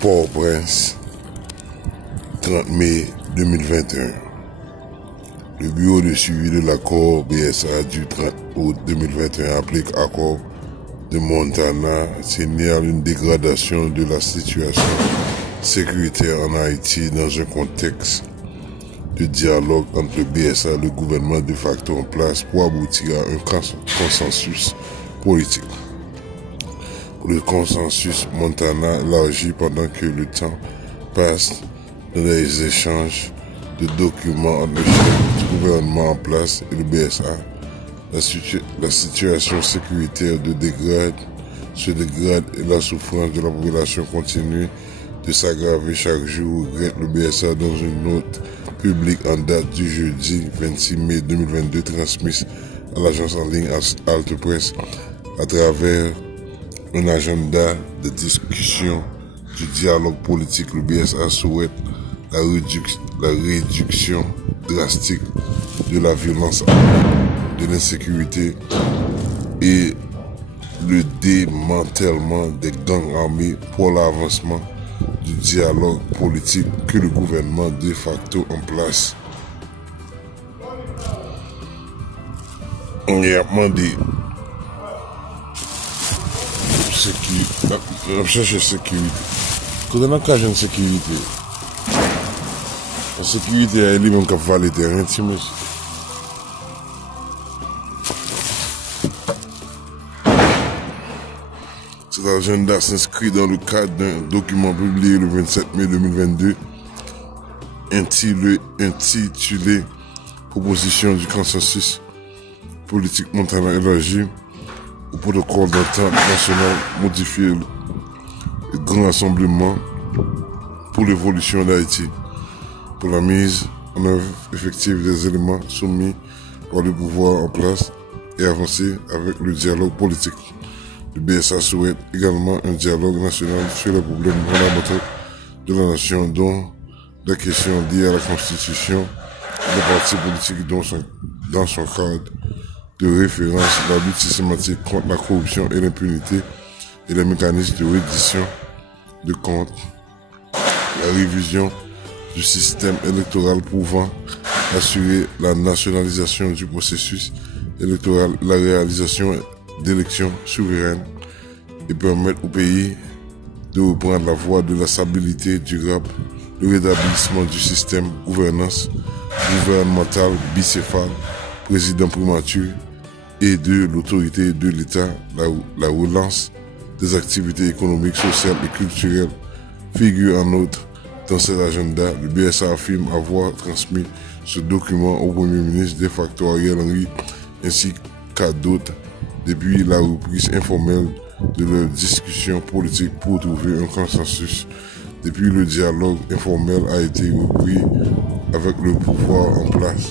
Port-au-Prince, 30 mai 2021. Le bureau de suivi de l'accord BSA du 30 août 2021 applique accord de Montana signale une dégradation de la situation sécuritaire en Haïti dans un contexte de dialogue entre le BSA et le gouvernement de facto en place pour aboutir à un consensus politique. Le consensus Montana élargi pendant que le temps passe dans les échanges de documents entre le chef du gouvernement en place et le BSA. La situation sécuritaire se dégrade et la souffrance de la population continue de s'aggraver chaque jour, regrette le BSA dans une note publique en date du jeudi 26 mai 2022 transmise à l'agence en ligne Halte Presse à travers un agenda de discussion du dialogue politique. Le BSA souhaite la réduction drastique de la violence, de l'insécurité et le démantèlement des gangs armés pour l'avancement du dialogue politique que le gouvernement de facto en place. On a demandé chercher sécurité. Quand on a un cas de sécurité, la sécurité est lui-même qui va les terrains. Cet agenda s'inscrit dans le cadre d'un document publié le 27 mai 2022 intitulé Proposition du consensus politique Montana élargi au protocole d'entente nationale modifié le grand rassemblement pour l'évolution d'Haïti pour la mise en œuvre effective des éléments soumis par le pouvoir en place et avancer avec le dialogue politique. Le BSA souhaite également un dialogue national sur les problèmes fondamentaux de la nation, dont la question liée à la constitution des partis politiques dans son cadre de référence, la lutte systématique contre la corruption et l'impunité et les mécanismes de reddition de comptes, la révision du système électoral pouvant assurer la nationalisation du processus électoral, la réalisation d'élections souveraines et permettre au pays de reprendre la voie de la stabilité durable, le rétablissement du système gouvernance gouvernementale bicéphale, président primature et de l'autorité de l'État, la relance des activités économiques, sociales et culturelles figure en outre dans cet agenda. Le BSA affirme avoir transmis ce document au Premier ministre de facto Ariel Henry ainsi qu'à d'autres depuis la reprise informelle de leurs discussions politiques pour trouver un consensus. Depuis le dialogue informel a été repris avec le pouvoir en place.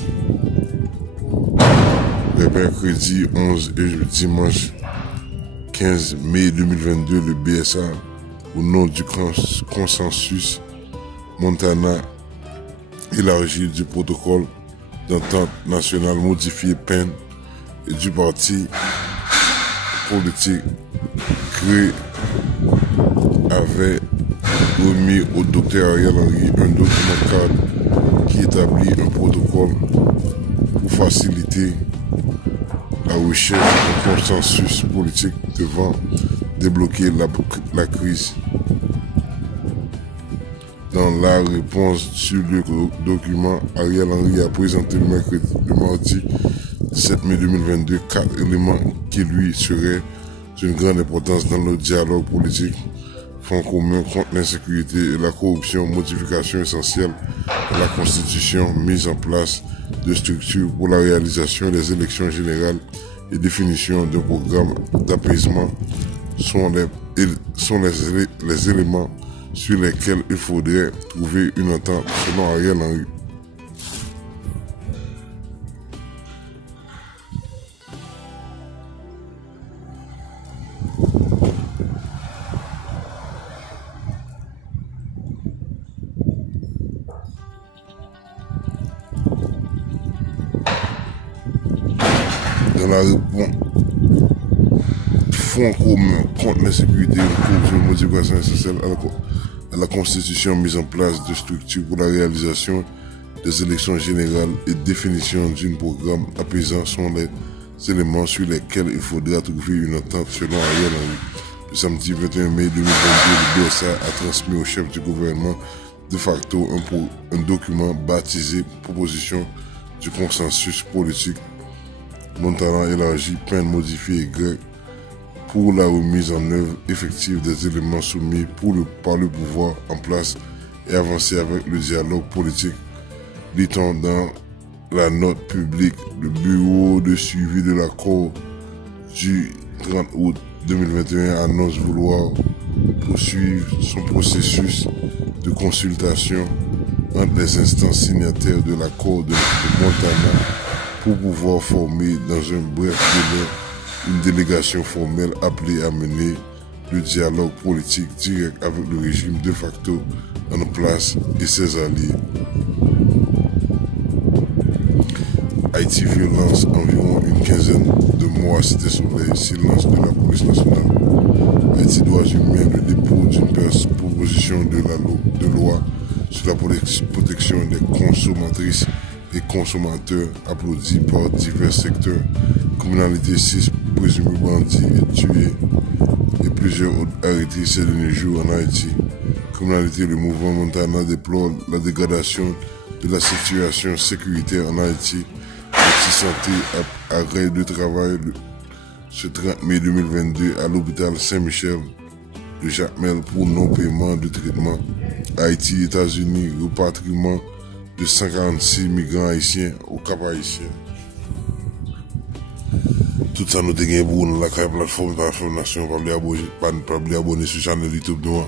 Les mercredis 11 et dimanche 15 mai 2022, le BSA, au nom du consensus Montana élargi du protocole d'entente nationale modifié PEN et du parti politique créé, avait remis au Dr Ariel Henry un document cadre qui établit un protocole pour faciliter la recherche d'un consensus politique devant débloquer la crise. Dans la réponse sur le document, Ariel Henry a présenté le mardi 17 mai 2022 4 éléments qui lui seraient d'une grande importance dans le dialogue politique: fonds commun contre l'insécurité et la corruption, modification essentielle de la Constitution, mise en place de structures pour la réalisation des élections générales et définition d'un programme d'apaisement sont les éléments sur lesquels il faudrait trouver une entente, selon Ariel Henry. Dans la réponse, fonds commun contre l'insécurité et la corruption, modification essentielle à la constitution mise en place de structures pour la réalisation des élections générales et définition d'un programme apaisant sont les éléments sur lesquels il faudra trouver une entente selon Ariel Henry. Le samedi 21 mai 2022, le BSA a transmis au chef du gouvernement de facto un document baptisé Proposition du consensus politique Montana élargi, peine modifiée Y pour la remise en œuvre effective des éléments soumis par le pouvoir en place et avancer avec le dialogue politique. Lit-on dans la note publique, le bureau de suivi de l'accord du 30 août 2021 annonce vouloir poursuivre son processus de consultation entre les instances signataires de l'accord de Montana pour pouvoir former dans un bref délai une délégation formelle appelée à mener le dialogue politique direct avec le régime de facto en place et ses alliés. Haïti violence, environ une quinzaine de mois, Cité Soleil, silence de la police nationale. Haïti droits humains, le dépôt d'une proposition de loi sur la protection des consommatrices et consommateurs applaudi par divers secteurs. Criminalité 6 présumés bandits et tués et plusieurs autres arrêtés ces derniers jours en Haïti. Criminalité, le mouvement Montana déplore la dégradation de la situation sécuritaire en Haïti. Haïti Santé arrêt de travail ce 30 mai 2022 à l'hôpital Saint-Michel de Jacmel pour non-paiement de traitement. Haïti, États-Unis, repatriement de 146 migrants haïtiens au Cap haïtien. Tout ça nous dégaine pour nous la plateforme d'information, pas oublier abonner sur la chaîne YouTube nous.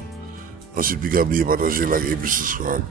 Ensuite, puis oublier partager, like et puis subscribe.